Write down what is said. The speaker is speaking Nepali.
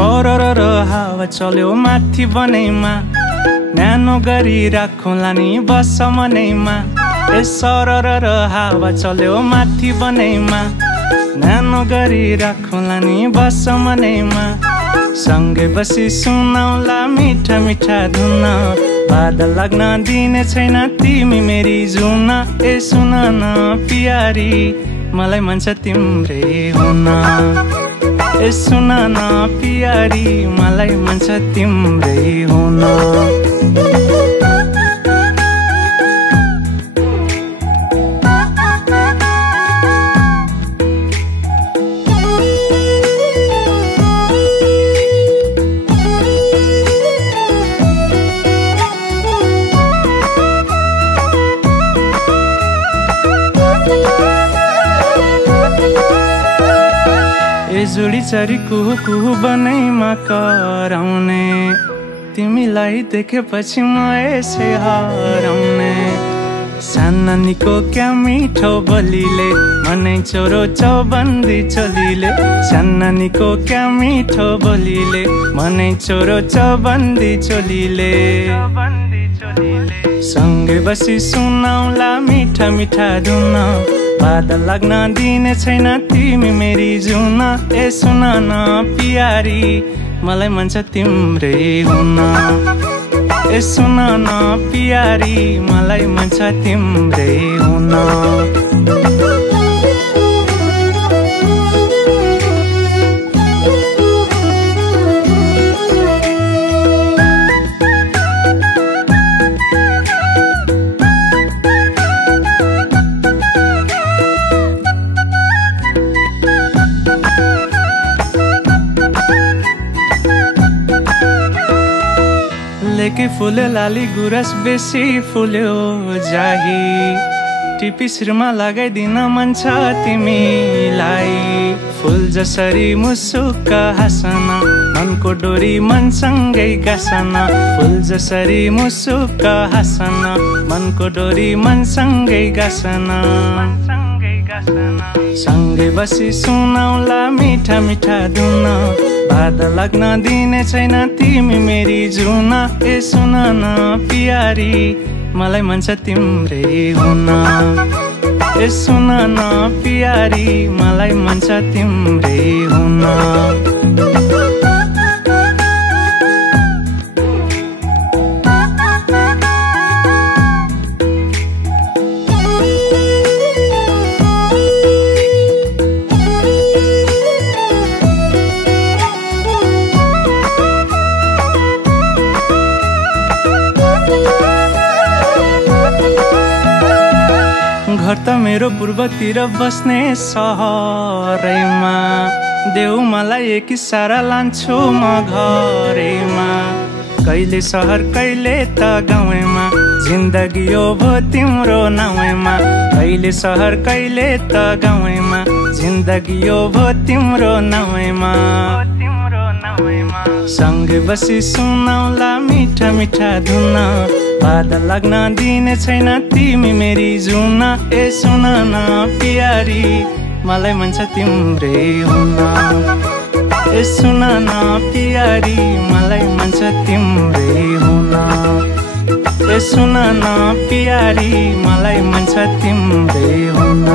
सरर हावा चल्यो माथि बनैमा न्यानो गरी राखौँला नि बस मनैमा ए सरर हावा चल्यो माथि बनैमा न्यानो गरी राखौँला नि बस मनैमा सँगै बसी सुनाउला मिठा मिठा धुन बादल लाग्न दिने छैन तिमी मेरी जुन ए सुन न प्यारी मलाई मन छ तिम्रै हुन ए सुन न प्यारी मलाई मन छ तिम्रै हुन ए जोडी चरी कुहु कुहु बनैमा कराउने तिमीलाई देखेपछि म यसै हराउने साननीको क्या मिठो बोलीले मनै चोरो चौबन्दी चोलीले साननीको क्या मिठो बोलीले मनै चोरो चौबन्दी चोलीले सँगै बसी सुनाउला मिठा मिठा धुन बादल लाग्न दिने छैन तिमी मेरी जुन ए सुन न प्यारी मलाई मन छ तिम्रै हुन ए सुन न प्यारी मलाई मन छ तिम्रै हुन लेके फुले लाली गुरस बेसी फुल्यो जाही टिपी शिरमा लगाइदिन मन छ तिमीलाई फुल जसरी मुसुक्क हाँसन मनको डोरी मनसँगै गाँसन फुल जसरी मुसुक्क हाँसन मनको डोरी मनसँगै गाँसन सँगै बसी सुनाउला मिठा मिठा धुन बादल लाग्न दिने छैन तिमी मेरी जुन ए सुन न प्यारी मलाई मन छ तिम्रै हुन ए सुन न प्यारी मलाई मन छ तिम्रै हुन घर त मेरो पूर्वतिर बस्ने सहरैमा देऊ मलाई एक इसारा लान्छु म घरैमा कहिले सहर कहिले त गाउँमा जिन्दगी यो भो तिम्रो नाउँमा कहिले सहर कहिले त गाउँमा जिन्दगी यो भो तिम्रो नाउँमा सँगै बसी सुनाउला मिठा मिठा धुन बादल लाग्न दिने छैन तिमी मेरी जुन ए सुन न प्यारी मलाई मन छ तिम्रै हुन ए सुन न प्यारी मलाई मन छ तिम्रै हुन ए सुन न प्यारी मलाई मन छ तिम्रै हुन